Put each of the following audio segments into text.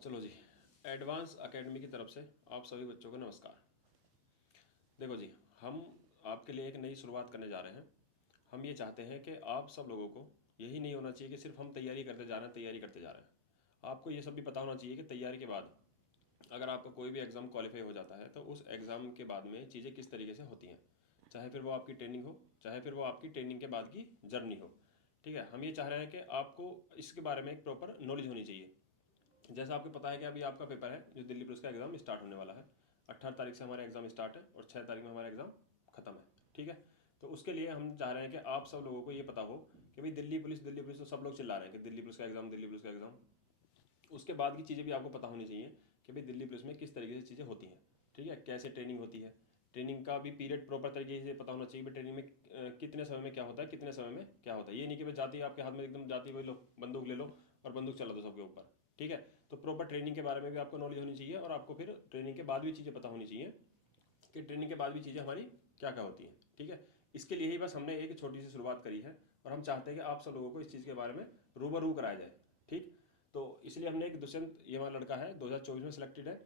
चलो जी, advance academy की तरफ से आप सभी बच्चों को नमस्कार। देखो जी, हम आपके लिए एक नई शुरुआत करने जा रहे हैं। हम ये चाहते हैं कि आप सब लोगों को यही नहीं होना चाहिए कि सिर्फ हम तैयारी करते जा रहे हैं, तैयारी करते जा रहे हैं। आपको ये सब भी पता होना चाहिए कि तैयारी के बाद अगर आपका कोई भी एग्ज़ाम क्वालिफाई हो जाता है तो उस एग्ज़ाम के बाद में चीज़ें किस तरीके से होती हैं, चाहे फिर वो आपकी ट्रेनिंग हो, चाहे फिर वो आपकी ट्रेनिंग के बाद की जर्नी हो। ठीक है, हम ये चाह रहे हैं कि आपको इसके बारे में एक प्रॉपर नॉलेज होनी चाहिए। जैसा आपको पता है कि अभी आपका पेपर है जो दिल्ली पुलिस का एग्ज़ाम स्टार्ट होने वाला है। 18 तारीख से हमारा एग्ज़ाम स्टार्ट है और 6 तारीख में हमारा एग्ज़ाम ख़त्म है। ठीक है, तो उसके लिए हम चाह रहे हैं कि आप सब लोगों को ये पता हो कि भाई दिल्ली पुलिस तो सब लोग चिल्ला रहे हैं कि दिल्ली पुलिस का एग्ज़ाम, दिल्ली पुलिस का एग्ज़ाम। उसके बाद की चीज़ें भी आपको पता होनी चाहिए कि भाई दिल्ली पुलिस में किस तरीके से चीज़ें होती हैं। ठीक है, कैसे ट्रेनिंग होती है, ट्रेनिंग का भी पीरियड प्रॉपर तरीके से पता होना चाहिए कि ट्रेनिंग में कितने समय में क्या होता है, कितने समय में क्या होता है। ये नहीं कि भाई जाती है आपके हाथ में एकदम जाती है, भाई लो बंदूक ले लो और बंदूक चला दो सबके ऊपर। ठीक है, तो प्रॉपर ट्रेनिंग के बारे में भी आपको नॉलेज होनी चाहिए और आपको फिर ट्रेनिंग के बाद भी चीज़ें पता होनी चाहिए कि ट्रेनिंग के बाद भी चीज़ें हमारी क्या क्या होती हैं। ठीक है, इसके लिए ही बस हमने एक छोटी सी शुरुआत करी है और हम चाहते हैं कि आप सब लोगों को इस चीज़ के बारे में रूबरू कराया जाए। ठीक, तो इसलिए हमने एक दुष्यंत, ये हमारा लड़का है, 2024 में सिलेक्टेड है।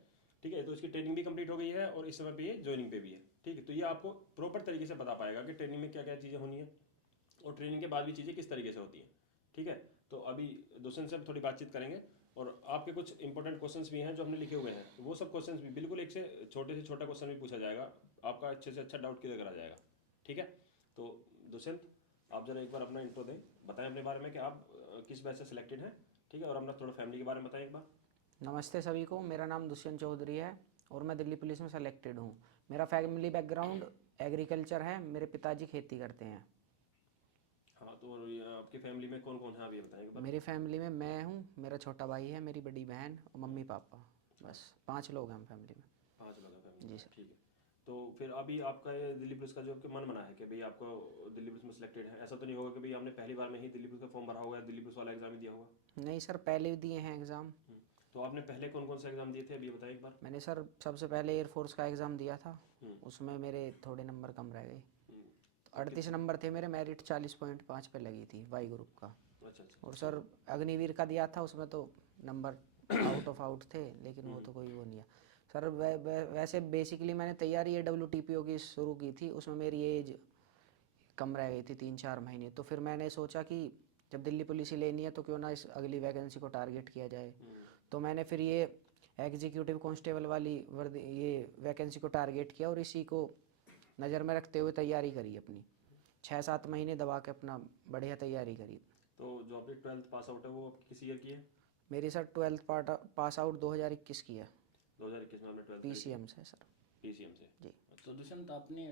ठीक है, तो इसकी ट्रेनिंग भी कंप्लीट हो गई है और इस समय पे ये ज्वाइनिंग पे भी है। ठीक है, तो ये आपको प्रॉपर तरीके से बता पाएगा कि ट्रेनिंग में क्या क्या चीज़ें होनी है और ट्रेनिंग के बाद भी चीज़ें किस तरीके से होती हैं। ठीक है, तो अभी दुष्यंत से थोड़ी बातचीत करेंगे और आपके कुछ इंपॉर्टेंट क्वेश्चंस भी हैं जो हमने लिखे हुए हैं, तो वो सब क्वेश्चंस भी बिल्कुल एक से छोटा क्वेश्चन भी पूछा जाएगा, आपका अच्छे से अच्छा डाउट क्लियर करा जाएगा। ठीक है, तो दुष्यंत आप जरा एक बार अपना इंट्रो दें, बताएं अपने बारे में कि आप किस बैच से सिलेक्टेड हैं। ठीक है, और अपना थोड़ा फैमिली के बारे में बताएं एक बार। नमस्ते सभी को, मेरा नाम दुष्यंत चौधरी है और मैं दिल्ली पुलिस में सेलेक्टेड हूँ। मेरा फैमिली बैकग्राउंड एग्रीकल्चर है, मेरे पिताजी खेती करते हैं। हाँ, तो और ये आपकी फैमिली में कौन कौन है आप ये बताएं एक बार। मेरी फैमिली में मैं हूँ, मेरा छोटा भाई है, मेरी बड़ी बहन और मम्मी पापा। अच्छा, बस 5 लोग हैं हम फैमिली में। 5 लोग हैं फैमिली जी में। सर। ठीक है, तो फिर अभी आपका ये दिल्ली पुलिस का जो आपके मन बना है कि भाई आपको दिल्ली पुलिस में सिलेक्टेड है, ऐसा तो नहीं होगा कि भाई आपने पहली बार में ही दिल्ली पुलिस का फॉर्म भरा होगा या दिल्ली पुलिस वाला एग्जाम ही दिया होगा। नहीं सर, पहले दिए हैं एग्ज़ाम। तो आपने पहले कौन कौन से एग्जाम दिए थे अभी ये बताएं एक बार। मैंने सर सबसे पहले एयरफोर्स का एग्ज़ाम दिया था, हम्म। उसमें मेरे थोड़े नंबर कम रह गए। हम्म। तो तो 38 नंबर थे मेरे, मेरिट 40.5 पे लगी थी वाई ग्रुप का। अच्छा अच्छा, और तो सर अग्निवीर का दिया था, उसमें तो नंबर आउट ऑफ आउट थे, लेकिन वो तो कोई वो नहीं है। सर वैसे बेसिकली मैंने तैयारी AWTPO की शुरू की थी, उसमें मेरी एज कम रह गई थी 3-4 महीने। तो फिर मैंने सोचा कि जब दिल्ली पुलिस ही लेनी है तो क्यों ना इस अगली वैकेंसी को टारगेट किया जाए। तो मैंने फिर ये एग्जीक्यूटिव कांस्टेबल वाली वर्दी ये वैकेंसी को टारगेट किया और इसी को नज़र में रखते हुए तैयारी करी अपनी। 6-7 महीने दबा के अपना बढ़िया तैयारी करी। तो जो आपकी 12th पास आउट है वो आपकी किस ईयर की है। मेरी सर 12th पास आउट 2021 की है। 2021 में आपने 12th करी थी। PCM से सर। पीसीएम से। जी। तो दुष्यंत आपने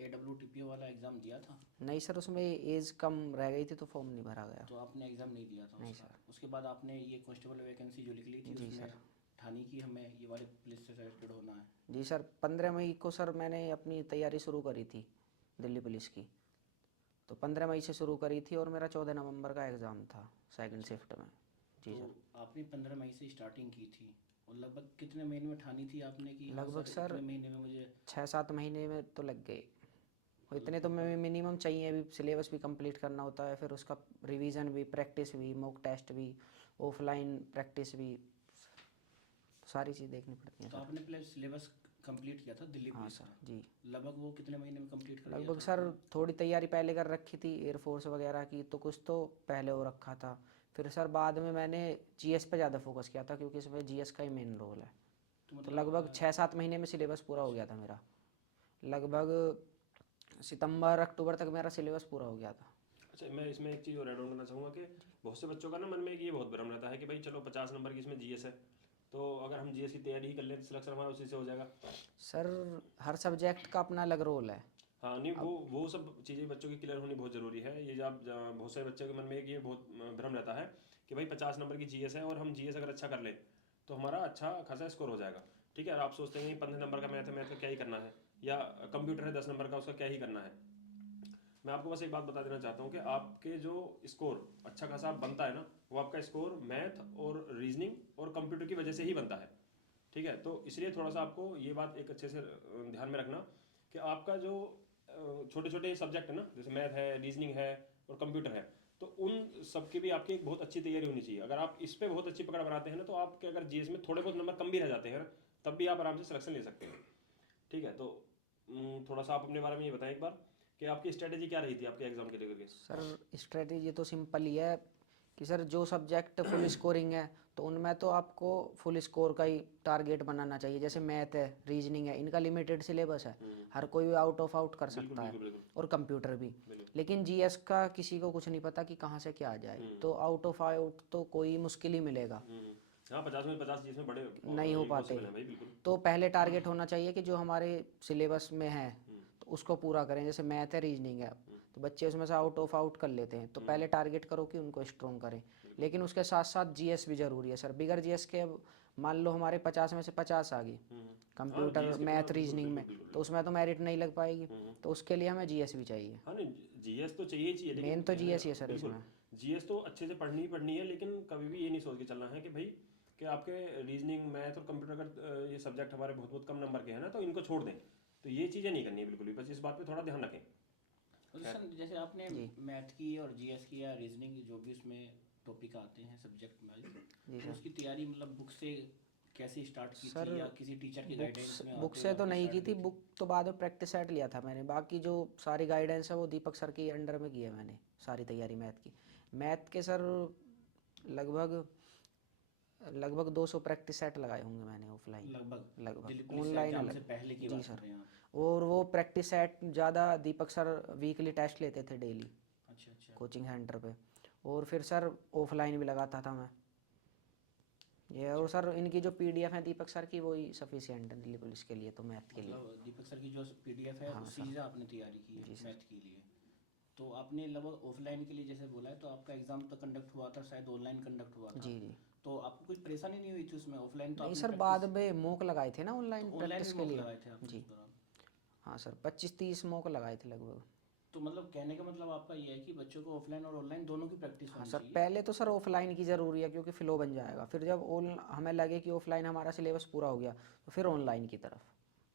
AWTPO वाला एग्ज़ाम दिया था? नहीं सर, उसमें एज कम रह गई थी तो फॉर्म नहीं भरा गया। तो आपने एग्ज़ाम नहीं दिया था नहीं उसका? सर। उसके बाद आपने ये कांस्टेबल वैकेंसी जो निकली थी जी उसमें सर। ठानी कि हमें ये वाले पुलिस से सेलेक्टेड होना है? जी सर, 15 मई को सर मैंने अपनी तैयारी शुरू करी थी दिल्ली पुलिस की। तो 15 मई से शुरू करी थी और मेरा 14 नवंबर का एग्ज़ाम था सेकंड शिफ्ट में। जी तो सर। आपने 15 मई से स्टार्टिंग की थी और लगभग कितने महीने में ठानी थी आपने कि हाँ लगभग सर सर इतने महीने में मुझे? 6-7 महीने में तो लग गए। और इतने तो मिनिमम चाहिए, अभी सिलेबस भी कंप्लीट करना होता है, फिर उसका रिवीजन भी, प्रैक्टिस भी, मॉक टेस्ट भी, ऑफलाइन प्रैक्टिस भी, सारी चीज़ देखनी पड़ती है तो सर। आपने पहले सिलेबस कंप्लीट किया था दिल्ली हाँ पुलिस सर। का? जी। लगभग वो कितने महीने में कंप्लीट कर लिया लगभग था सर आपने? थोड़ी तैयारी पहले कर रखी थी एयरफोर्स वगैरह की, तो कुछ तो पहले हो रखा था। फिर सर बाद में मैंने GS पे ज़्यादा फोकस किया था क्योंकि इसमें GS का ही मेन रोल है। तो तो मतलब लगभग 6-7 महीने में सिलेबस पूरा हो गया था मेरा। लगभग सितंबर अक्टूबर तक मेरा सिलेबस पूरा हो गया था। अच्छा, मैं इसमें एक चीज़ और ऐड ऑन करना चाहूँगा कि बहुत से बच्चों का ना मन में एक ये बहुत भ्रम रहता है कि भाई चलो 50 नंबर की इसमें जीएस है, तो अगर हम जीएस की तैयारी ही कर लें तो सिलेक्शन हमारा उसी से हो जाएगा। सर हर सब्जेक्ट का अपना अलग रोल है। हाँ, नहीं, अब वो सब चीज़ें बच्चों की क्लियर होनी बहुत ज़रूरी है। ये जब बहुत सारे बच्चों के मन में एक ये बहुत भ्रम रहता है कि भाई 50 नंबर की जीएस है और हम जीएस अगर अच्छा कर लें तो हमारा अच्छा खासा स्कोर हो जाएगा। ठीक है, और आप सोचते हैं 15 नंबर का मैथ है, मैथ का क्या ही करना है, या कंप्यूटर है 10 नंबर का, उसका क्या ही करना है। मैं आपको बस एक बात बता देना चाहता हूँ कि आपके जो स्कोर अच्छा खासा बनता है ना, वो आपका स्कोर मैथ और रीजनिंग और कंप्यूटर की वजह से ही बनता है। ठीक है, तो इसलिए थोड़ा सा आपको ये बात एक अच्छे से ध्यान में रखना कि आपका जो छोटे छोटे सब्जेक्ट है ना, जैसे मैथ है, रीजनिंग है और कंप्यूटर है, तो उन सब की भी आपकी एक बहुत अच्छी तैयारी होनी चाहिए। अगर आप इस पे बहुत अच्छी पकड़ बनाते हैं ना, तो आपके अगर जीएस में थोड़े बहुत नंबर कम भी रह जाते हैं ना, तब भी आप आराम से सिलेक्शन ले सकते हैं। ठीक है, तो थोड़ा सा आप अपने बारे में ये बताएं एक बार कि आपकी स्ट्रेटेजी क्या रही थी आपके एग्जाम के लेकर के। सर स्ट्रेटेजी तो सिंपल ही है कि सर जो सब्जेक्ट फुल स्कोरिंग है तो उनमें तो आपको फुल स्कोर का ही टारगेट बनाना चाहिए। जैसे मैथ है, रीजनिंग है, इनका लिमिटेड सिलेबस है, हर कोई आउट ऑफ आउट कर बिल्कुल सकता है, बिल्कुल बिल्कुल और कंप्यूटर भी। बिल्कुल। लेकिन जीएस का किसी को कुछ नहीं पता कि कहाँ से क्या आ जाए, तो आउट ऑफ आउट तो कोई मुश्किल ही मिलेगा, हाँ, 50 में 50 जिसमें बड़े नहीं हो पाते। इम्पॉसिबल है भाई, बिल्कुल। तो पहले टारगेट होना चाहिए कि जो हमारे सिलेबस में है तो उसको पूरा करें। जैसे मैथ है, रीजनिंग है, तो बच्चे उसमें से आउट ऑफ आउट कर लेते हैं, तो पहले टारगेट करो कि उनको स्ट्रॉन्ग करें। लेकिन उसके साथ साथ जीएस भी ज़रूरी है सर। बिगर जीएस के अब मान लो हमारे 50 में से 50 आ गई हाँ, कंप्यूटर जीएस के बिना मैथ बिल्कुल रीजनिंग बिल्कुल में, बिल्कुल तो बिल्कुल। उसमें तो मेरिट नहीं लग पाएगी, तो उसके लिए हमें जीएस भी चाहिए। हाँ नहीं, जीएस तो चाहिए ही चाहिए, लेकिन मेन तो जीएस ही है सर बिल्कुल इसमें। जीएस तो अच्छे से पढ़नी ही पढ़नी है, लेकिन कभी भी ये नहीं सोच के चलना है कि भाई कि आपके रीजनिंग मैथ और कंप्यूटर का ये सब्जेक्ट हमारे बहुत बहुत कम नंबर के हैं ना, तो इनको छोड़ दें। तो ये चीज़ें नहीं करनी है बिल्कुल भी, बस इस बात पे थोड़ा ध्यान रखें। और सर जैसे आपने जी मैथ की और जीएस की या रीजनिंग जो भी उसमें टॉपिक आते हैं सब्जेक्ट वाइज, जी तो सर। उसकी तैयारी मतलब बुक से कैसे स्टार्ट की सर थी या किसी टीचर की गाइडेंस में बुक आते से हुए तो आपने नहीं की स्टार्ट थी, की थी? बुक तो बाद में प्रैक्टिस सेट लिया था मैंने। बाकी जो सारी गाइडेंस है वो दीपक सर के अंडर में की है मैंने, सारी तैयारी मैथ की। मैथ के सर लगभग लगभग 200 प्रैक्टिस सेट लगाए होंगे मैंने ऑफलाइन। लगभग दिल्ली लगभग पुलिस ऑनलाइन एग्जाम अलग। से पहले की जी बात कर सर। रहे हैं आप? और वो प्रैक्टिस सेट ज़्यादा दीपक सर वीकली टेस्ट लेते थे डेली अच्छा अच्छा। कोचिंग सेंटर पे, और फिर सर ऑफलाइन भी लगाता था मैं ये। और सर इनकी जो पीडीएफ है दीपक सर की, वही सफिशिएंट है दिल्ली पुलिस के लिए, तो मैथ के लिए। मतलब दीपक सर की जो पीडीएफ है हाँ उसी सर। से आपने तैयारी की है जी सर। मैथ के लिए? तो आपने लगभग ऑफलाइन के लिए जैसे बोला है, तो आपका एग्जाम तो कंडक्ट हुआ था, शायद ऑनलाइन कंडक्ट हुआ था, जी जी। तो आपको कोई परेशानी नहीं हुई थी उसमें? ऑफलाइन तो नहीं आपने सर, बाद प्रैक्टिस, में मॉक लगाए थे ना तो ऑनलाइन ऑनलाइन प्रैक्टिस भी के मॉक लिए। लगाए थे आपने जी उस दौरान? हाँ सर, 25-30 मॉक लगाए थे लगभग। तो मतलब कहने का मतलब आपका ये है कि बच्चों को ऑफलाइन और ऑनलाइन दोनों की प्रैक्टिस हाँ होनी सर, चाहिए? पहले तो सर ऑफलाइन की ज़रूरी है क्योंकि फ्लो बन जाएगा। फिर जब ऑन हमें लगे कि ऑफलाइन हमारा सिलेबस पूरा हो गया, तो फिर ऑनलाइन की तरफ।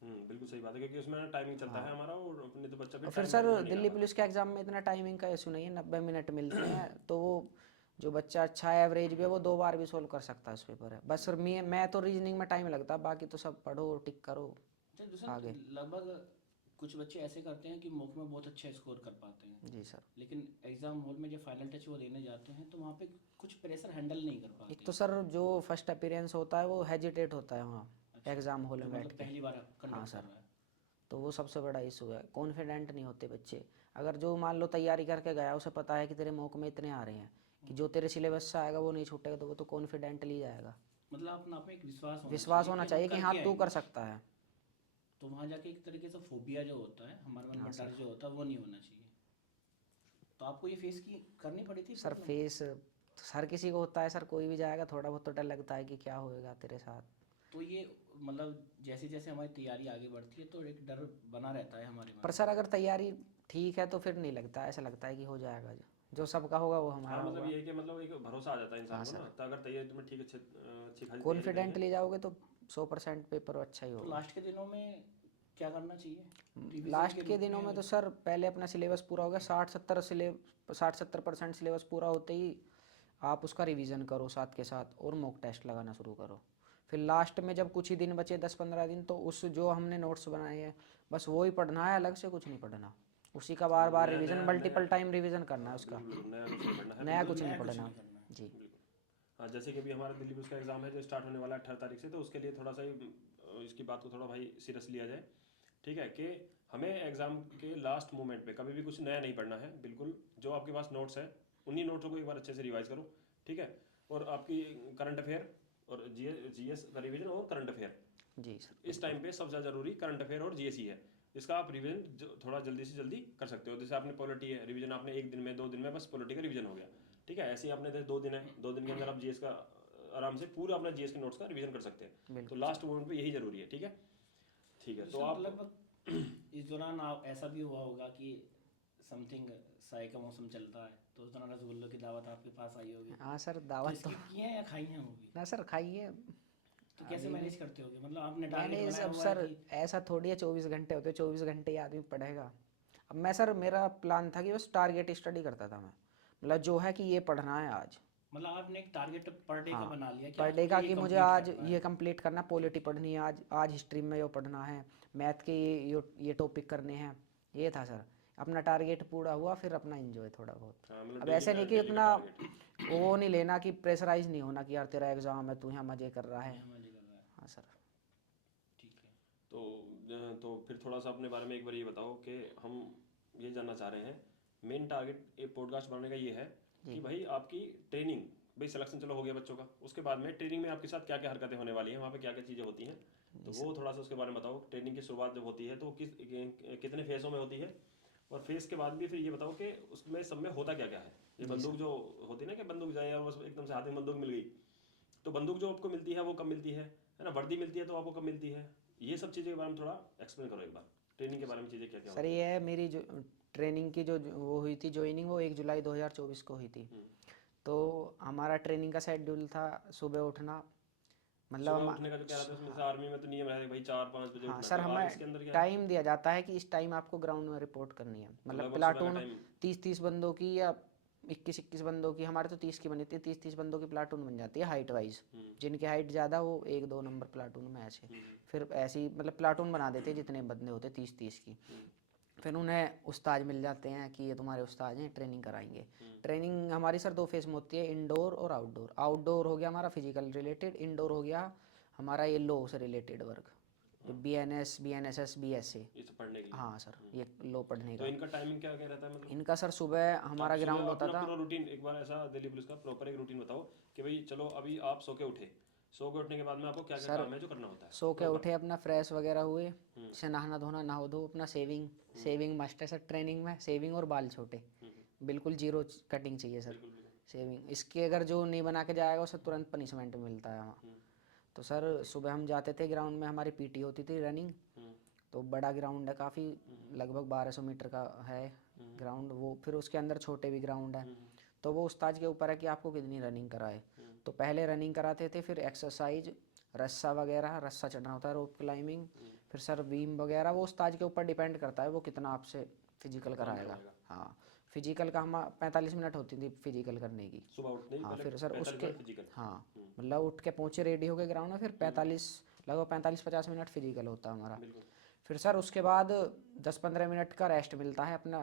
बिल्कुल सही बात है, क्योंकि उसमें टाइमिंग चलता है हाँ। हमारा, और अपने तो बच्चा और फिर फिर टाइम सर मैनेजमेंट नहीं कर दिल्ली पाता। पुलिस के एग्ज़ाम में इतना टाइमिंग का इशू नहीं है, 90 मिनट मिलते हैं। तो वो जो बच्चा अच्छा एवरेज भी है वो 2 बार भी सोल्व कर सकता है उस पेपर है। बस सर मैं तो रीजनिंग में टाइम लगता है, बाकी तो सब पढ़ो टिक करो अच्छा दूसरा, आगे। लगभग कुछ बच्चे ऐसे करते हैं कि मॉक में बहुत अच्छा स्कोर कर पाते हैं, जी सर। लेकिन एग्जाम हॉल में जब फाइनल टच वो देने जाते हैं तो वहाँ पे कुछ प्रेशर हैंडल नहीं कर एक पाते। तो सर जो फर्स्ट अपीयरेंस होता है वो हेजिटेट होता है वहाँ अच्छा, एग्ज़ाम हॉल जो में बैठ मतलब के। पहली बार हाँ कंडक्ट कर सर, रहा है। तो वो सबसे बड़ा इशू है, कॉन्फिडेंट नहीं होते बच्चे। अगर जो मान लो तैयारी करके गया, उसे पता है कि तेरे मॉक में इतने आ रहे हैं कि जो तेरे सिलेबस से आएगा वो नहीं छूटेगा, तो वो तो कॉन्फिडेंटली जाएगा। मतलब अपना आप में एक विश्वास होना विश्वास चाहिए होना कि हम चाहिए कि हाँ करके तू कर आएंगे। सकता है। तो वहाँ जाके एक तरीके से फोबिया जो होता है हमारे मन हाँ में, डर सर। जो होता है वो नहीं होना चाहिए। तो आपको ये फेस की करनी पड़ी थी सर प्रॉब्लम? फेस हर किसी को होता है सर, कोई भी जाएगा थोड़ा बहुत तो डर लगता है कि क्या होएगा तेरे साथ। तो ये मतलब जैसे जैसे हमारी तैयारी आगे बढ़ती है तो एक डर बना रहता है हमारे मन पर में। सर अगर तैयारी ठीक है तो फिर नहीं लगता, ऐसा लगता है कि हो जाएगा, जो सबका होगा वो हाँ, हमारा मतलब होगा। ये है कि मतलब एक भरोसा आ जाता है इंसान हाँ को ना, सर, तो अगर तैयारी तुम्हें ठीक अच्छी खासी तैयारी करी है। कॉन्फिडेंटली जाओगे तो 100% पेपर अच्छा ही तो होगा। लास्ट के दिनों में क्या करना चाहिए रिवीजन लास्ट के के रूप दिनों में? में तो सर पहले अपना सिलेबस पूरा हो गया, 60-70% सिलेबस पूरा होते ही आप उसका रिवीजन करो साथ के साथ, और मॉक टेस्ट लगाना शुरू करो। फिर लास्ट में जब कुछ ही दिन बचे, 10-15 दिन, तो उस जो हमने नोट्स बनाए हैं बस वो ही पढ़ना है, अलग से कुछ नहीं पढ़ना। उसी का बार मतलब बार नया रिवीजन, नया नया। मल्टीपल टाइम रिवीजन करना है हाँ उसका, बिल्कुल बिल्कुल, नया कुछ नहीं पढ़ना है नया बिल्कुल। कुछ नहीं नया कुछ पढ़ना। नहीं करना है। जी। बिल्कुल। हाँ, जैसे कि अभी हमारा दिल्ली पुलिस का एग्जाम है जो स्टार्ट होने वाला है 18 तारीख से, तो उसके लिए थोड़ा सा इसकी बात को थोड़ा भाई सीरियस लिया जाए। ठीक है, कि हमें एग्जाम के लास्ट मोमेंट पे कभी भी कुछ नया नहीं पढ़ना है बिल्कुल। जो आपके पास नोट्स है उन्हीं नोट्सों को एक बार अच्छे से रिवाइज करो। ठीक है, और आपकी करंट अफेयर और जीएस का रिवीजन और करंट अफेयर, जी सर इस बिल्कुल। टाइम पे सबसे ज़्यादा जरूरी करंट अफेयर और जीएस ही है। इसका आप रिवीजन थोड़ा जल्दी से जल्दी कर सकते हो। जैसे आपने पॉलिटी है, रिवीजन आपने 1 दिन में 2 दिन में बस पॉलिटी का रिवीजन हो गया। ठीक है, ऐसे ही आपने 2 दिन है, 2 दिन के अंदर आप जीएस का आराम से पूरा अपना जीएस के नोट्स का रिवीजन कर सकते हैं। तो बिल्कुल लास्ट मोमेंट पे यही जरूरी है। ठीक है, ठीक है, तो तो सर आप लगभग इस दौरान आप ऐसा भी हुआ होगा कि समथिंग साय का मौसम चलता है, तो उस दौरान रसगुल्लों की दावत आपके पास आई होगी, हाँ सर, तो दावत तो स्किप किए हैं या खाई हैं वो भी? ना सर, खाइए। तो कैसे अभी भी मैनेज करते होगे? मतलब आपने टारगेट मैंने बनाया सब हुआ है सर, कि ऐसा थोड़ी है 24 घंटे होते, 24 घंटे ही आदमी पढ़ेगा। अब मैं सर, मेरा प्लान था कि बस टारगेट स्टडी करता था मैं, मतलब जो है कि ये पढ़ना है आज। मतलब आपने एक टारगेट पर डे का हाँ, बना लिया कि पर आज डे मुझे का ये कि मुझे कंप्लीट आज करना है। ये कंप्लीट करना, पॉलिटी पढ़नी है आज, आज हिस्ट्री में ये पढ़ना है, मैथ के ये टॉपिक करने हैं, ये था सर। अपना टारगेट पूरा हुआ, फिर अपना एंजॉय थोड़ा बहुत। हाँ मतलब अब ऐसे नहीं कि डेली का उतना टारगेट। वो नहीं लेना कि प्रेशराइज नहीं होना कि यार तेरा एग्जाम है तू यहाँ मजे कर रहा है। ये मजे कर रहा है। हाँ सर। ठीक है। तो फिर थोड़ा सा अपने बारे में एक बार ये बताओ कि हम ये जानना चाह रहे हैं, मेन टारगेट ये पॉडकास्ट बनाने का ये है कि भाई आपकी ट्रेनिंग, भाई सिलेक्शन चलो हो गया बच्चों का, उसके बाद में ट्रेनिंग में आपके साथ क्या क्या हरकतें होने वाली हैं, वहाँ पे क्या क्या चीज़ें होती हैं, तो वो थोड़ा सा उसके बारे में बताओ। ट्रेनिंग की शुरुआत जब होती है तो कितने फेज़ों में होती है, और फेज़ के बाद भी फिर ये बताओ कि उसमें सब में होता क्या क्या है। ये बंदूक जो होती है ना, कि बंदूक जाए और बस एकदम से हाथ में बंदूक मिल गई, तो बंदूक जो आपको मिलती है वो कब मिलती है ना, वर्दी मिलती है तो आपको कब मिलती है, ये सब चीज़ें के बारे में थोड़ा एक्सप्लेन करो एक बार। ट्रेनिंग के बारे में चीज़ें क्या क्या सर होती ये हैं। है मेरी जो ट्रेनिंग की जो वो हुई थी ज्वाइनिंग, वो 1 जुलाई 2024 को हुई थी। तो हमारा ट्रेनिंग का शेड्यूल था सुबह उठना, मतलब सुबह हम। उठने का जो कह रहा था उसमें से आर्मी में तो नियम रहता है भाई 4-5 बजे हाँ उठना, सर, तो हमें इसके अंदर क्या है, टाइम दिया जाता है कि इस टाइम आपको ग्राउंड में रिपोर्ट करनी है, तो मतलब लगभग सुबह का प्लाटून टाइम। 30-30 बंदों की या 21-21 बंदों की, हमारे तो 30 की बनी थी, 30-30 बंदों की प्लाटून बन जाती है हाइट वाइज। जिनकी हाइट ज़्यादा वो 1-2 नंबर प्लाटून में ऐसे, फिर ऐसी मतलब प्लाटून बना देते हैं जितने बंदे होते 30-30 की। फिर उन्हें उस्ताद मिल जाते हैं कि ये तुम्हारे उस्ताद हैं, ट्रेनिंग कराएंगे। ट्रेनिंग हमारी सर 2 फेज में होती है, इंडोर और आउटडोर। आउटडोर हो गया हमारा फिजिकल रिलेटेड, इंडोर हो गया हमारा ये लॉ से रिलेटेड वर्क, जो BNS BNSS BSA। ये सब पढ़ने के लिए। हाँ सर, ये लॉ पढ़ने तो का। इनका टाइमिंग क्या क्या रहता है, मतलब इनका सर सुबह आप हमारा सुबह ग्राउंड होता अपना था। पूरा रूटीन एक बार ऐसा दिल्ली पुलिस का प्रॉपर एक रूटीन बताओ कि भाई चलो अभी आप सो के उठे, सो के उठने के बाद में आपको क्या क्या सर काम है जो करना होता है सो के प्रॉपर। उठे, अपना फ्रेश वगैरह हुए, जैसे नहाना धोना, नहा धो, अपना सेविंग, सेविंग मस्ट है सर ट्रेनिंग में, सेविंग और बाल छोटे, बिल्कुल जीरो कटिंग चाहिए सर। बिल्कुल बिल्कुल। सेविंग इसके अगर जो नहीं बना के जाएगा उसे तुरंत पनिशमेंट मिलता है वहाँ। तो सर सुबह हम जाते थे ग्राउंड में, हमारी PT होती थी रनिंग। तो बड़ा ग्राउंड है काफ़ी, लगभग 1200 मीटर का है ग्राउंड वो, फिर उसके अंदर छोटे भी ग्राउंड है। तो वो उस्ताद के ऊपर है कि आपको कितनी रनिंग कराए। तो पहले रनिंग कराते थे, फिर एक्सरसाइज, रस्सा वगैरह, रस्सा चढ़ना होता है, रोप क्लाइंबिंग, फिर सर बीम वगैरह, वो उस्ताद के ऊपर डिपेंड करता है वो कितना आपसे फिजिकल काम कराएगा। करवाएगा। हाँ, फिजिकल का हम 45 मिनट होती थी फिजिकल करने की। सुबह उठने ही हाँ पहले फिर सर 45 उसके, मिनट फिजिकल। हाँ मतलब उठ के पहुँचे रेडी हो गए ग्राउंड में, फिर 45 लगभग 45-50 मिनट फिजिकल होता है हमारा। बिल्कुल। फिर सर उसके बाद 10-15 मिनट का रेस्ट मिलता है अपना,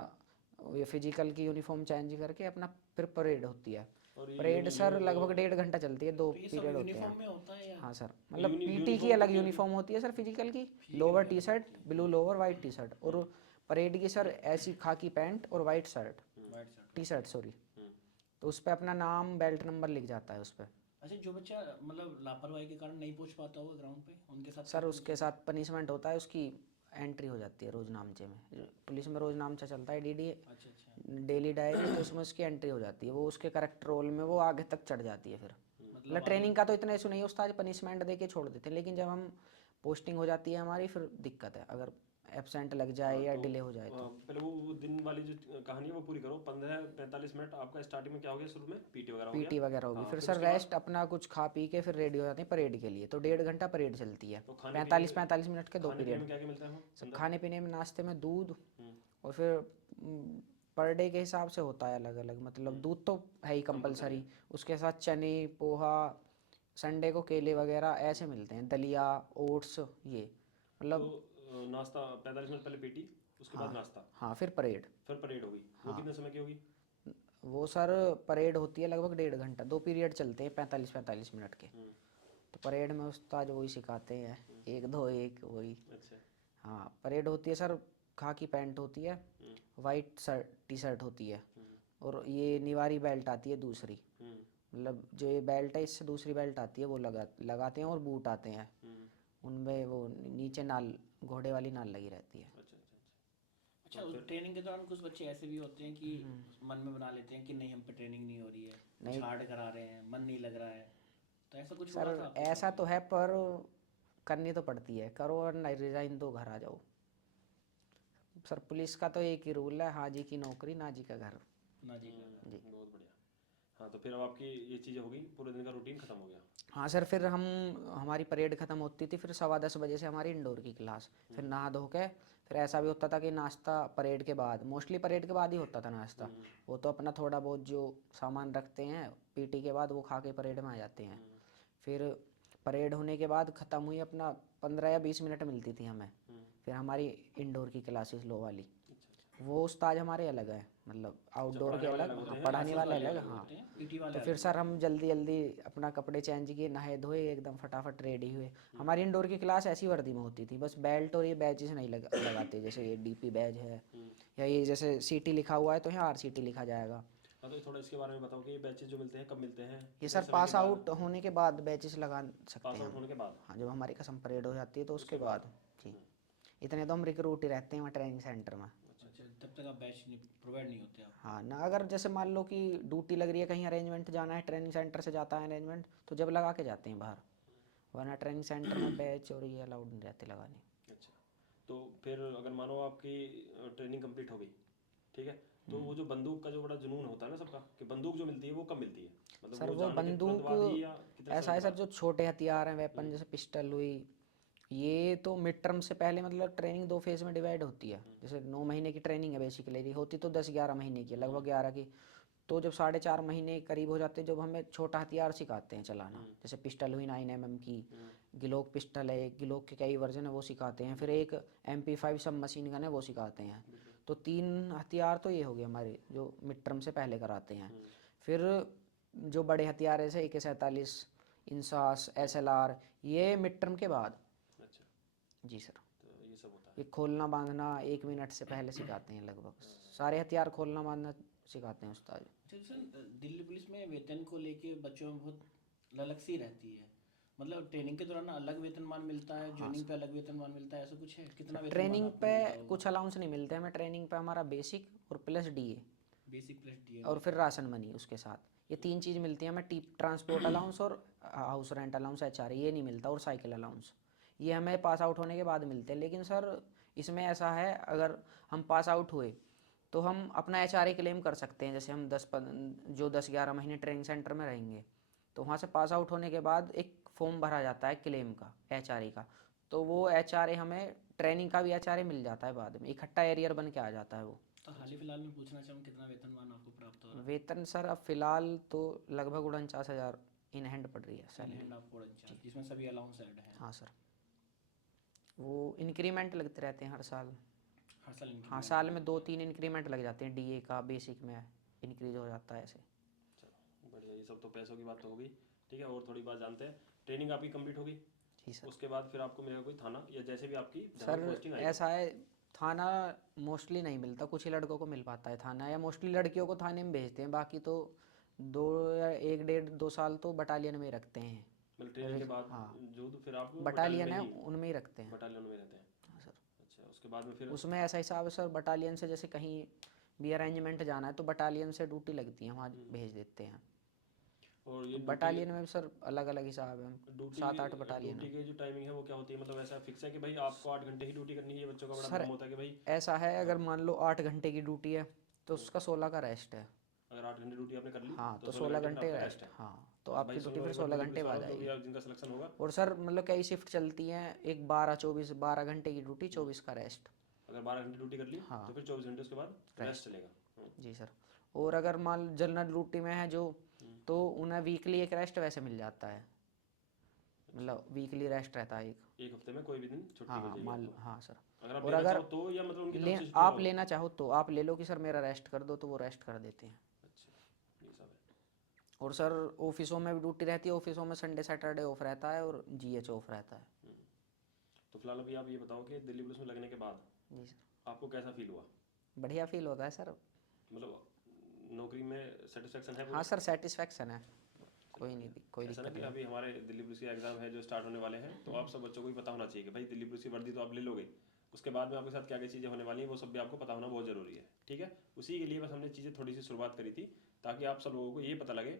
ये फिजिकल की यूनिफॉर्म चेंज करके अपना, फिर परेड होती है। और ये परेड सर लगभग 1.5 घंटा चलती है, 2 तो ये सब पीरियड होते हैं। यूनिफॉर्म में होता है या हाँ सर, मतलब PT की यूनिफॉर्म अलग कितनी होती यूनिफॉर्म होती है सर फिजिकल की, फिजिकल लोअर की टी अलग शर्ट होती है? Blue lower white T shirt, और परेड की सर ऐसी खाकी पैंट और white shirt, white shirt. T shirt sorry. तो उस पर अपना नाम बेल्ट नंबर लिख जाता है उस पर। अच्छा, जो बच्चा मतलब लापरवाही के कारण नहीं पहुंच पाता होगा ग्राउंड पे, उनके साथ सर क्या उसके साथ पनिशमेंट होता है, उसकी एंट्री हो जाती है रोज नामचे में, पुलिस में रोज नामचा चलता है, DD अच्छा अच्छा। डेली डायरी, तो उसमें उसकी एंट्री हो जाती है, वो उसके करेक्ट रोल में वो आगे तक चढ़ जाती है फिर। मतलब मतलब ट्रेनिंग का तो इतना इशू नहीं है, उस्ताद पनिशमेंट दे के छोड़ देते हैं, लेकिन जब हम पोस्टिंग हो जाती है हमारी, फिर दिक्कत है, अगर एब्सेंट लग जाए या तो डिले हो जाए तो। पहले वो दिन वाली जो कहानी है वो पूरी करो। 15-45 मिनट आपका स्टार्टिंग में क्या हो गया, शुरू में PT वगैरह हो गया। PT वगैरह होगी, हाँ फिर फिर सर उसके बाद रेस्ट अपना कुछ खा पी के फिर रेडी हो जाते हैं परेड के लिए, तो 1.5 घंटा परेड चलती है, तो खाने पीने 45-45 मिनट के 2 खाने पीने पीरियड। में क्या क्या मिलता है वो सब अंदर। खाने पीने में नाश्ते में दूध, और फिर पर डे के हिसाब से होता है अलग अलग, मतलब दूध तो है ही कंपलसरी कंपलसरी, है। उसके साथ चने पोहा, संडे को केले वगैरह ऐसे मिलते हैं, दलिया ओट्स ये, तो मतलब। नाश्ता 45 मिनट पहले PT, उसके बाद हाँ नाश्ता, हाँ, फिर परेड। फिर परेड होगी। वो हाँ कितने समय की होगी। वो सर परेड होती है लगभग 1.5 घंटा, 2 पीरियड चलते हैं 45-45 मिनट के। तो परेड में उस्ताद वही सिखाते हैं, 1-2-1 वही। अच्छा। हाँ परेड होती है सर, खाकी पैंट होती है, वाइट शर्ट टी शर्ट होती है, और ये निवारी बेल्ट आती है दूसरी, मतलब जो ये बेल्ट है इससे दूसरी बेल्ट आती है वो लगाते हैं, और बूट आते हैं, उनमें वो नीचे नाल, घोड़े वाली नाल लगी रहती है। अच्छा अच्छा अच्छा। अच्छा, उस ट्रेनिंग के दौरान कुछ बच्चे ऐसे भी होते हैं कि मन में बना लेते हैं कि नहीं हम पे ट्रेनिंग नहीं हो रही है, कुछ हार्ड करा रहे हैं, मन नहीं लग रहा है, तो ऐसा कुछ सर हुआ था आपके ऐसा साथ तो भी? है, पर करनी तो पड़ती है, करो और नहीं रिजाइन दो घर आ जाओ। सर पुलिस का तो एक ही रूल है, हाजी की नौकरी नाजी का घर। ना जी। जी। बहुत बढ़िया। हाँ, तो फिर अब आपकी ये चीज़ें होगी, पूरे दिन का रूटीन खत्म हो गया। हाँ सर, फिर हम हमारी परेड ख़त्म होती थी, फिर 10:15 से हमारी इंडोर की क्लास, फिर नहा धो के फिर ऐसा भी होता था कि नाश्ता परेड के बाद, मोस्टली परेड के बाद ही होता था नाश्ता। वो तो अपना थोड़ा बहुत जो सामान रखते हैं पीटी के बाद वो खा के परेड में आ जाते हैं। फिर परेड होने के बाद ख़त्म हुई, अपना 15 या 20 मिनट मिलती थी हमें, फिर हमारी इंडोर की क्लासेस लो वाली। वो उस्ताद हमारे अलग है, मतलब आउटडोर के पढ़ाने वाले अलग, अलग होते हैं, पढ़ाने क्लासेस वाले वाले अलग। अलग हाँ, होते हैं, पीटी वाले तो अलग फिर सर होते हम जल्दी जल्दी अपना कपड़े चेंज किए, नहाए धोए, एकदम फटाफट रेडी हुए। हमारी इंडोर की क्लास ऐसी वर्दी में होती थी, बस बेल्ट और ये बैचेस नहीं लगाते, जैसे ये डीपी बैज है या ये जैसे सीटी लिखा हुआ है तो यहाँ आरसीटी लिखा जाएगा। हाँ, तो थोड़ा इसके बारे में बताओ कि ये बैचेज जो मिलते हैं कब मिलते हैं, ये कितने सर समय के पास बाद? आउट होने के बाद बैचेस लगा सकते पास हैं आउट हम। होने के बाद? हाँ, जब हमारी कसम परेड हो जाती है तो उसके उसके बाद। जी, इतने तो हम रिक्रूट ही रहते हैं वहाँ ट्रेनिंग सेंटर में। अच्छा, तब तक आप बैच नहीं प्रोवाइड नहीं होते आप? हाँ ना, अगर जैसे मान लो कि ड्यूटी लग रही है, कहीं अरेंजमेंट जाना है, ट्रेनिंग सेंटर से जाता है अरेंजमेंट, तो जब लगा के जाते हैं बाहर, वरना ट्रेनिंग सेंटर में बैच और ये अलाउड नहीं रहते लगाने। अच्छा, तो फिर अगर मानो आपकी ट्रेनिंग कंप्लीट हो गई, ठीक है, तो वो जो बंदूक का जो बड़ा जुनून होता है ना सबका, कि बंदूक जो मिलती है वो कब मिलती है, मतलब सर वो वो जाने के तुरंत बंदूक बाद ही या कितने ऐसा समय है के सर, बाद? जो छोटे हथियार हैं, वेपन जैसे पिस्टल हुई, ये तो मिड टर्म से पहले, मतलब ट्रेनिंग 2 फेज में डिवाइड होती है। जैसे 9 महीने की ट्रेनिंग है बेसिकली, होती तो 10-11 महीने की है, लगभग 11 की। तो जब 4.5 महीने करीब हो जाते हैं, जब हमें छोटा हथियार सिखाते हैं चलाना, जैसे पिस्टल हुई 9mm की, गिलोक पिस्टल है, एक गिलोक के कई वर्जन है वो सिखाते हैं, फिर एक MP5 सब मशीन गन है वो सिखाते हैं। तो 3 हथियार तो ये हो गए हमारे जो मिड टर्म से पहले कराते हैं। फिर जो बड़े हथियार है जैसे AK-47, इंसास, SLR, ये मिड टर्म के बाद। अच्छा, जी सर, तो ये सब होता है। ये खोलना बांधना 1 मिनट से पहले सिखाते हैं, लगभग सारे हथियार खोलना बांधना सिखाते हैं उस्ताद। अच्छा सर, दिल्ली पुलिस में वेतन को लेके बच्चों में बहुत ललक सी रहती है, मतलब ट्रेनिंग के दौरान अलग वेतनमान मिलता है, ज्वाइनिंग पे अलग वेतनमान मिलता है, ऐसा कुछ है? कितना वेतनमान ट्रेनिंग आपको पे मिलता होगा? कुछ अलाउंस नहीं मिलते हमें, ट्रेनिंग पे हमारा बेसिक और plus DA basic plus DA और फिर मिलता राशन मनी उसके साथ, ये 3 चीज़ मिलती है हमें। ट्रांसपोर्ट अलाउंस और हाउस रेंट अलाउंस HR ये नहीं मिलता, और साइकिल अलाउंस ये हमें पास आउट होने के बाद मिलते हैं। लेकिन सर इसमें ऐसा है, अगर हम पास आउट हुए तो हम अपना HRA क्लेम कर सकते हैं। जैसे हम 10-11 महीने ट्रेनिंग सेंटर में रहेंगे, तो वहाँ से पास आउट होने के बाद एक फॉर्म भरा जाता है क्लेम का, HRA का, तो वो HRA हमें ट्रेनिंग का भी HRA मिल जाता है बाद में, इकट्ठा एरियर बन के आ जाता है वो। तो हाल ही फिलहाल में पूछना चाहूँ, कितना वेतनमान आपको प्राप्त हो रहा वेतन सर अब फिलहाल तो लगभग 49,000 इन हैंड पड़ रही है है? इन सैलरी। हैंड आपको 49, जिसमें सभी अलाउंस ऐड हैं? हाँ सर, वो इंक्रीमेंट लगते रहते हैं हर साल। हर साल हाँ, इंक्रीमेंट साल होते में 2-3 इंक्रीमेंट लग जाते हैं, DA का बेसिक में इंक्रीज हो जाता है ऐसे। चलो बढ़िया, ये सब तो पैसों की बात तो हो गई, ठीक है। और थोड़ी बात जानते हैं, ट्रेनिंग आपकी कंप्लीट हो गई, जी सर। उसके बाद फिर आपको मिलेगा कोई थाना या जैसे भी आपकी जहाँ सर पे पोस्टिंग आई हो? ऐसा है, थाना मोस्टली नहीं मिलता, कुछ ही लड़कों को मिल पाता है थाना, या मोस्टली लड़कियों को थाने में भेजते हैं, बाकी तो 1 या 1 1.5 2 साल तो बटालियन में ही रखते हैं। मतलब ट्रेनिंग के बाद हाँ, जो तो फिर आप बटालियन में है ही उनमें ही रखते हैं। बटालियन में रहते हैं? हाँ सर, अच्छा, उसके बाद में फिर? उसमें ऐसा हिसाब है सर, बटालियन से जैसे कहीं भी अरेंजमेंट जाना है तो बटालियन से ड्यूटी लगती है, वहाँ भेज देते हैं। और ये तो ड्यूटी बटालियन में भी सर अलग अलग हिसाब है, ड्यूटी 7-8 बटालियन ड्यूटी है। की जो टाइमिंग है वो क्या होती है, मतलब ऐसा फिक्स है कि भाई आपको 8 घंटे ही ड्यूटी करनी है? ये बच्चों का बड़ा सर भ्रम होता है कि भाई ऐसा है, अगर मान लो 8 घंटे की ड्यूटी है तो उसका 16 का रेस्ट है। अगर 8 घंटे ड्यूटी आपने कर ली हाँ, तो तो 16 16 घंटे फिर घंटे आपका रेस्ट रेस्ट। है? हाँ, तो अच्छा आपकी भाई, ड्यूटी सुनो, फिर एक बार 16 दिल्ली घंटे पुलिस बाद वालों जो भी आएगी। जिनका सिलेक्शन होगा, और सर मतलब कई शिफ्ट चलती हैं, एक 12-24 12 घंटे की ड्यूटी, 24 का रेस्ट। अगर 12 घंटे ड्यूटी कर ली हाँ, तो फिर 24 घंटे उसके बाद रेस्ट रेस्ट। चलेगा। जी सर, और अगर मान जनरल ड्यूटी में है जो, तो उन्हें वीकली एक रेस्ट वैसे मिल जाता है, मतलब वीकली रेस्ट रहता है एक। एक हफ्ते में कोई भी दिन छुट्टी हो हाँ जाएगी आपको, हाँ सर। अगर आप और लेना अगर चाहो तो, या मतलब उनकी ले तरफ से छुट्टी आप लो? लेना चाहो तो आप ले लो कि सर मेरा रेस्ट कर दो, तो वो रेस्ट कर देते हैं। अच्छा, ये सब है। और सर ऑफिसों में भी ड्यूटी रहती है, ऑफिसों में संडे सैटरडे ऑफ रहता है और GH ऑफ रहता है। तो फिलहाल अभी आप ये बताओ कि दिल्ली पुलिस में लगने के बाद जी सर, आपको कैसा फील हुआ, बढ़िया फील होता है सर। मतलब नौकरी में सेटिस्फेक्शन है हाँ पूरा? सर, सेटिस्फेक्शन है, कोई नहीं, कोई ऐसा ना दिक्कत कि नहीं। अभी हमारे दिल्ली पुलिस के एग्जाम है जो स्टार्ट होने वाले हैं, तो आप सब बच्चों को भी पता होना चाहिए कि भाई दिल्ली पुलिस की वर्दी तो आप ले लोगे, उसके बाद में आपके साथ क्या क्या चीज़ें होने वाली हैं वो सब भी आपको पता होना बहुत ज़रूरी है, ठीक है। उसी के लिए बस हमने चीज़ें थोड़ी सी शुरुआत करी थी, ताकि आप सब लोगों को ये पता लगे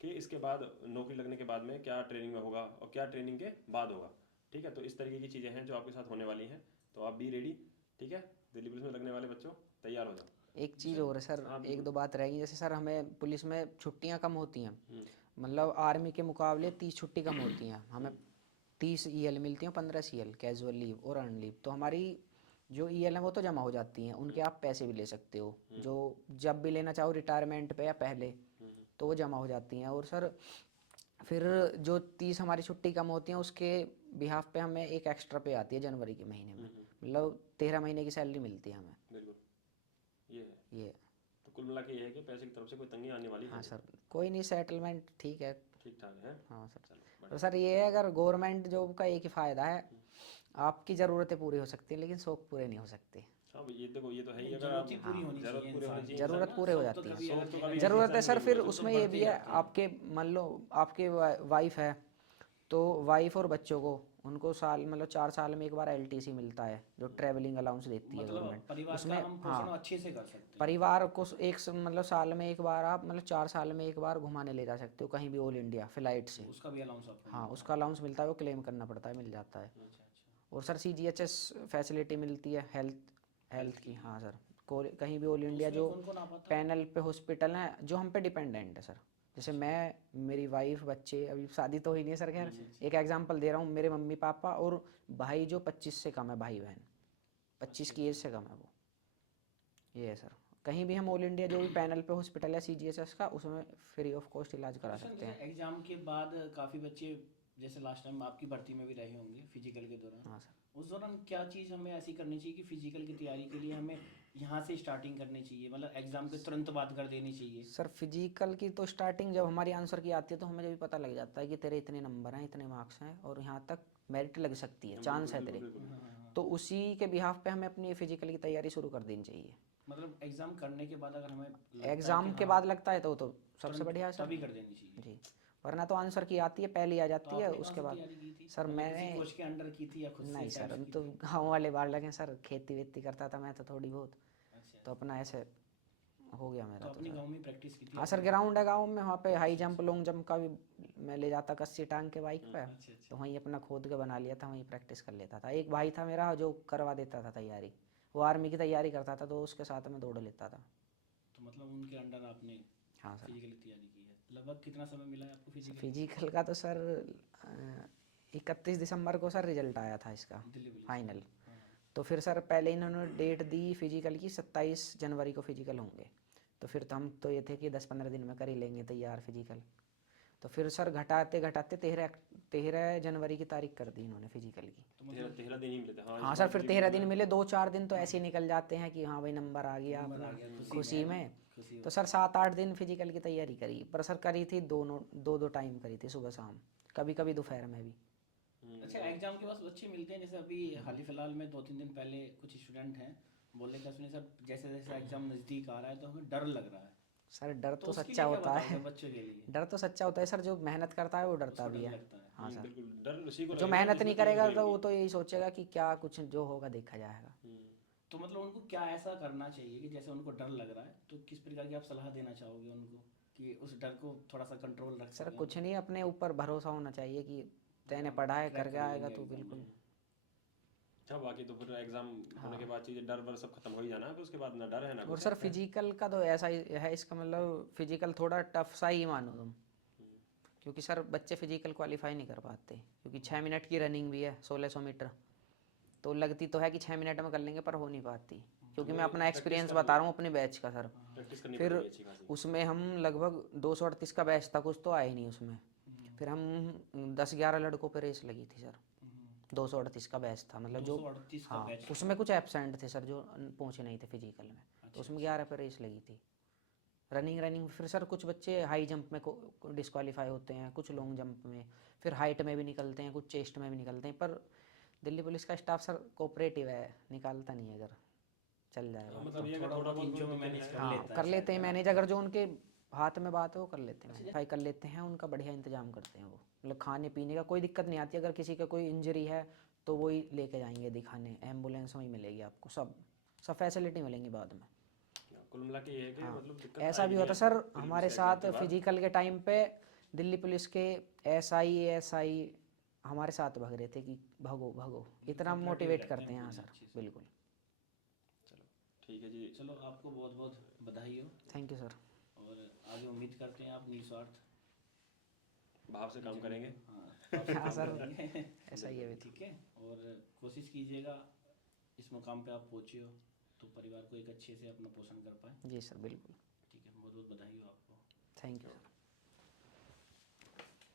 कि इसके बाद नौकरी लगने के बाद में क्या ट्रेनिंग में होगा और क्या ट्रेनिंग के बाद होगा, ठीक है। तो इस तरीके की चीज़ें हैं जो आपके साथ होने वाली हैं, तो आप बी रेडी, ठीक है। दिल्ली पुलिस में लगने वाले बच्चों तैयार हो जाओ। एक चीज़ और है सर, हाँ, एक दो बात रहेगी। जैसे सर हमें पुलिस में छुट्टियां कम होती हैं, हम्म, मतलब आर्मी के मुकाबले 30 छुट्टी कम होती हैं हमें। 30 ईएल मिलती हैं, 15 सीएल कैजुअल लीव और अर्न लीव। तो हमारी जो ईएल है वो तो जमा हो जाती हैं, उनके आप पैसे भी ले सकते हो, जो जब भी लेना चाहो रिटायरमेंट पे या पहले, तो वो जमा हो जाती हैं। और सर फिर जो 30 हमारी छुट्टी कम होती हैं उसके बिहाफ पे हमें एक एक्स्ट्रा पे आती है जनवरी के महीने में, मतलब 13 महीने की सैलरी मिलती है हमें। बिल्कुल ये है। ये तो कुल मिला के ये है कि पैसे की तरफ से कोई तंगी आने वाली हाँ है सर, कोई नहीं, सेटलमेंट ठीक है। ठीक ठाक है। हाँ सर। चलो तो बढ़िया। सर ये है, अगर गवर्नमेंट जॉब का एक ही फ़ायदा है, आपकी ज़रूरतें पूरी हो सकती हैं लेकिन शौक पूरे नहीं हो सकते। हाँ भाई ये देखो ये तो है ही, नहीं, अगर जरूरत आप ही पूरी हाँ, होनी जरूरत चाहिए पूरी होनी इंसान की। चाहिए इंसान ज़रूरत ना पूरे हो शौक तो जाती हैं। कभी शौक अगर तो देखा कभी जाए ज़रूरत है इंसान सर, नहीं फिर होगा। तो उसमें ये बढ़ते भी है, जाते हैं। आपके मान लो आपके वाइफ है, तो वाइफ और बच्चों को उनको साल मतलब 4 साल में एक बार एलटीसी मिलता है, जो ट्रैवलिंग अलाउंस देती है मतलब गवर्नमेंट। परिवार का उसमें हम पोषण हाँ, अच्छे से कर सकते हैं। परिवार को मतलब साल में एक बार आप मतलब 4 साल में एक बार घुमाने ले जा सकते हो कहीं भी ऑल इंडिया फ्लाइट से। उसका भी अलाउंस आपको हाँ, मिलता उसका अलाउंस मिलता है, वो क्लेम करना पड़ता है, मिल जाता है। है। अच्छा अच्छा। और सर सीजीएचएस फैसिलिटी मिलती है हेल्थ हेल्थ हेल्थ के की। लिए। हाँ सर, कहीं भी ऑल तो इंडिया उसमें जो कौन कौन आ पाता है? पैनल पे हॉस्पिटल हैं जो हम पे डिपेंडेंट है सर, जैसे मैं, मेरी वाइफ, बच्चे, अभी शादी तो हुई नहीं है सर, खैर एक एग्जांपल दे रहा हूँ, मेरे मम्मी पापा और भाई जो 25 से कम है, भाई बहन 25 की एज से कम है वो। ये है सर, कहीं भी हम ऑल इंडिया जो भी पैनल पे हॉस्पिटल है सीजीएचएस का, उसमें फ्री ऑफ कॉस्ट इलाज तो करा सर सकते जैसे हैं। एग्जाम के बाद काफ़ी बच्चे, जैसे लास्ट टाइम आपकी भर्ती में भी रहे होंगे फिजिकल के दौरान, हाँ सर। उस दौरान क्या चीज़ हमें ऐसी करनी चाहिए कि फिजिकल की तैयारी के लिए हमें यहाँ से स्टार्टिंग करनी चाहिए, मतलब एग्जाम के तुरंत बाद कर देनी चाहिए? सर फिजिकल की तो स्टार्टिंग जब हमारी आंसर की आती है तो हमें जब भी पता लग जाता है कि तेरे इतने नंबर हैं, इतने मार्क्स हैं और यहाँ तक मेरिट लग सकती है, चांस है तेरे, बिल्कुल हाँ हाँ हाँ। तो उसी के बिहाफ पे हमें अपनी फिजिकल की तैयारी शुरू कर देनी चाहिए। मतलब एग्जाम करने के बाद अगर हमें लगता है कि एग्ज़ाम के हाँ बाद लगता है तो सबसे तुरंत बढ़िया है सर। तभी कर देनी चाहिए। जी, वरना तो आंसर की आती है, पहले आ तो जाती है आपने कहाँ उसके से बाद। तैयारी की थी, सर मतलब मैंने, किसी कोच के अंडर की थी या खुद से नहीं सर, सेल्फ हम की तो थी? गाँव वाले बाल लगे सर, खेती वेती करता था मैं तो थोड़ी बहुत, अच्छा तो अच्छा। अपना ऐसे हो गया मेरा तो तो अपने सर। गांव में प्रैक्टिस की थी हाँ सर, आपने? ग्राउंड है गाँव में, वहाँ पे हाई अच्छा जंप अच्छा। लॉन्ग जंप का भी मैं ले जाता कस्सी टांग के बाइक पे, अच्छा अच्छा। तो वहीं अपना खोद के बना लिया था, वहीं प्रैक्टिस कर लेता था। एक भाई था मेरा जो करवा देता था तैयारी, वो आर्मी की तैयारी करता था तो उसके साथ में दौड़ लेता था। तो मतलब उनके अंडर आपने हाँ सर। फिजिकली तैयारी की है। लगभग कितना समय मिला है आपको फिजिकली? फिजिकल का तो सर 31 दिसंबर को सर रिजल्ट आया था इसका दिल्ली पुलिस का? फाइनल। हाँ। तो फिर सर पहले इन्होंने डेट दी फिजिकल की, 27 जनवरी को फिजिकल होंगे, तो फिर तो हम तो ये थे कि 10-15 दिन में कर ही लेंगे तैयार फिजिकल। तो फिर सर घटाते घटाते 13 जनवरी की तारीख कर दी इन्होंने फिजिकल की। तो 13 दिन ही मिले थे हाँ इस हाँ सर, बार फिर दिल्ली 13 पुलिस दिन में। मिले, 2-4 दिन तो ऐसे ही निकल जाते हैं कि हाँ भाई नंबर आ गया नंबर आ अपना गया, खुशी में। खुशी तो होती सर है। 7-8 दिन फिजिकल की तैयारी करी, पर सर करी थी दोनों, दो टाइम करी थी, सुबह शाम, कभी कभी दोपहर में भी। अच्छा, एग्जाम के बाद बच्चे मिलते हैं, जैसे अभी हाल ही फिलहाल में 2-3 दिन पहले कुछ स्टूडेंट हैं, बोले कि सुनिए सर जैसे जैसे एग्जाम नज़दीक आ रहा है तो हमें डर लग रहा है। सर डर तो तो उसके सच्चा लिए क्या होता है। बताओगे बच्चों के लिए? डर तो सच्चा होता है सर, जो मेहनत करता है वो डरता उसको भी डर है। लगता है। हाँ सर, बिल्कुल डर उसी को जो लगेगा मेहनत जिसने नहीं तैयारी करेगा करी तो होगी। वो तो यही सोचेगा कि क्या कुछ जो होगा देखा जाएगा। तो मतलब उनको क्या ऐसा करना चाहिए कि जैसे उनको डर लग रहा है तो किस प्रकार की आप सलाह देना चाहोगे उनको कि उस डर को थोड़ा सा कंट्रोल रख सर सकें? कुछ नहीं, अपने ऊपर भरोसा होना चाहिए कि तैने हम पढ़ा है, क्रैक करके कर आएगा लेंगे तो एग्जाम बिल्कुल। में। अच्छा बाकी तो फिर एग्जाम होने हाँ, के बाद चीज़ें डर वर सब खत्म हो ही जाना है, फिर उसके बाद ना डर है ना और कुछ सर है। फिजिकल का तो ऐसा ही है, इसका मतलब फिजिकल थोड़ा टफ सा ही मानो तुम, क्योंकि सर बच्चे फिजिकल क्वालिफाई नहीं कर पाते, क्योंकि 6 मिनट की रनिंग भी है, 1600 मीटर, तो लगती तो है कि 6 मिनट में कर लेंगे पर हो नहीं पाती, क्योंकि मैं अपना प्रैक्टिस एक्सपीरियंस करनी बता रहा हूँ अपने बैच का सर। प्रैक्टिस करनी फिर पड़ेगी अच्छी खासी। उसमें हम लगभग 238 का बैच था, कुछ तो आए नहीं उसमें, फिर हम 10-11 लड़कों पर रेस लगी थी सर, 238 का बैच था, मतलब जो, 238 का हाँ बैच था? उसमें कुछ एब्सेंट थे सर जो पहुँचे नहीं थे फिजिकल में, तो अच्छा उसमें अच्छा। 11 पर रेस लगी थी। रनिंग फिर सर कुछ बच्चे हाई जंप में डिस्क्वालीफाई होते हैं, कुछ लॉन्ग जंप में, फिर हाइट में भी निकलते हैं, कुछ चेस्ट में भी निकलते हैं, पर दिल्ली पुलिस का स्टाफ सर कोऑपरेटिव है, निकालता नहीं है, अगर चल जाएगा मतलब तो। ये अगर थोड़ा थोड़ा बहुत बहुत कोई इंचों में दिक्कत मैनेज है। कर हाँ लेता है कर शायद, लेते हैं है ना? मैनेज, अगर जो उनके हाथ में बात है वो कर लेते हैं, मैनेज कर लेते हैं, उनका बढ़िया इंतजाम करते हैं वो, मतलब खाने पीने का कोई दिक्कत नहीं आती, अगर किसी का कोई इंजरी है तो वही लेके जाएंगे दिखाने, एम्बुलेंस वहीं मिलेगी आपको, सब सब फैसिलिटी मिलेंगी बाद में। कुल मिला के ये है कि हाँ, मतलब दिक्कत ऐसा भी आएगी नहीं होता आपको सर दिल्ली पुलिस हमारे के एग्जाम साथ के बाद। फिजिकल के टाइम पे, दिल्ली पुलिस के एसआई हमारे साथ भाग रहे थे कि भागो भागो, इतना कोऑपरेटिव मोटिवेट रहते करते हैं हैं। हाँ पूरे सर अच्छे से। बिल्कुल। चलो ठीक है जी। चलो, आपको बहुत बहुत बधाई हो, थैंक यू सर। और आगे उम्मीद करते हैं आप निस्वार्थ भाव से काम करेंगे। हाँ भाव से हाँ काम सर, करेंगे। ऐसा ही है अभी तो। ठीक है, और कोशिश कीजिएगा इस मुकाम पे आप पहुँचे हो तो परिवार को एक अच्छे से अपना पोषण कर पाए। जी सर, बिल्कुल। ठीक है, बहुत बहुत बधाई हो आपको। Thank you sir.